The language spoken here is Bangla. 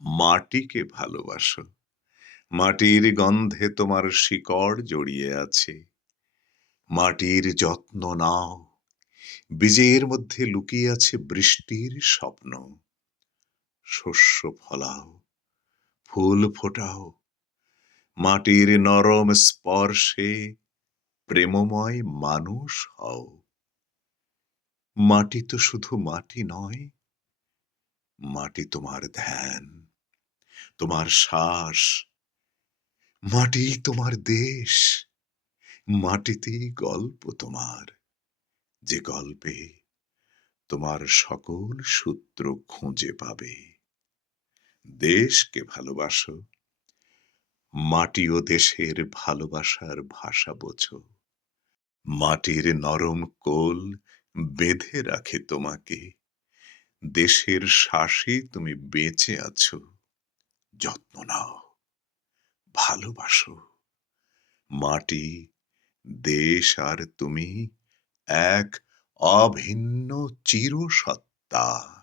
মাটিকে ভালোবাসো। মাটির গন্ধে তোমার শিকড় জড়িয়ে আছে। মাটির যত্ন নাও। বীজের মধ্যে লুকিয়ে আছে বৃষ্টির স্বপ্ন। শস্য ফলাও, ফুল ফোটাও। মাটির নরম স্পর্শে প্রেমময় মানুষ হও। মাটি তো শুধু মাটি নয়, মাটি তোমার ধ্যান, তোমার শ্বাস। মাটিই তোমার দেশ। মাটিতেই গল্প তোমার, যে গল্পে তোমার সকল সূত্র খুঁজে পাবে। দেশকে ভালোবাসো। মাটি ও দেশের ভালোবাসার ভাষা বোঝো। মাটির নরম কোল বেঁধে রাখে তোমাকে। দেশের শ্বাসে তুমি বেঁচে আছো। যত্ন নাও, ভালোবাসো। মাটি, দেশ আর তুমি এক অভিন্ন চিরসত্তা।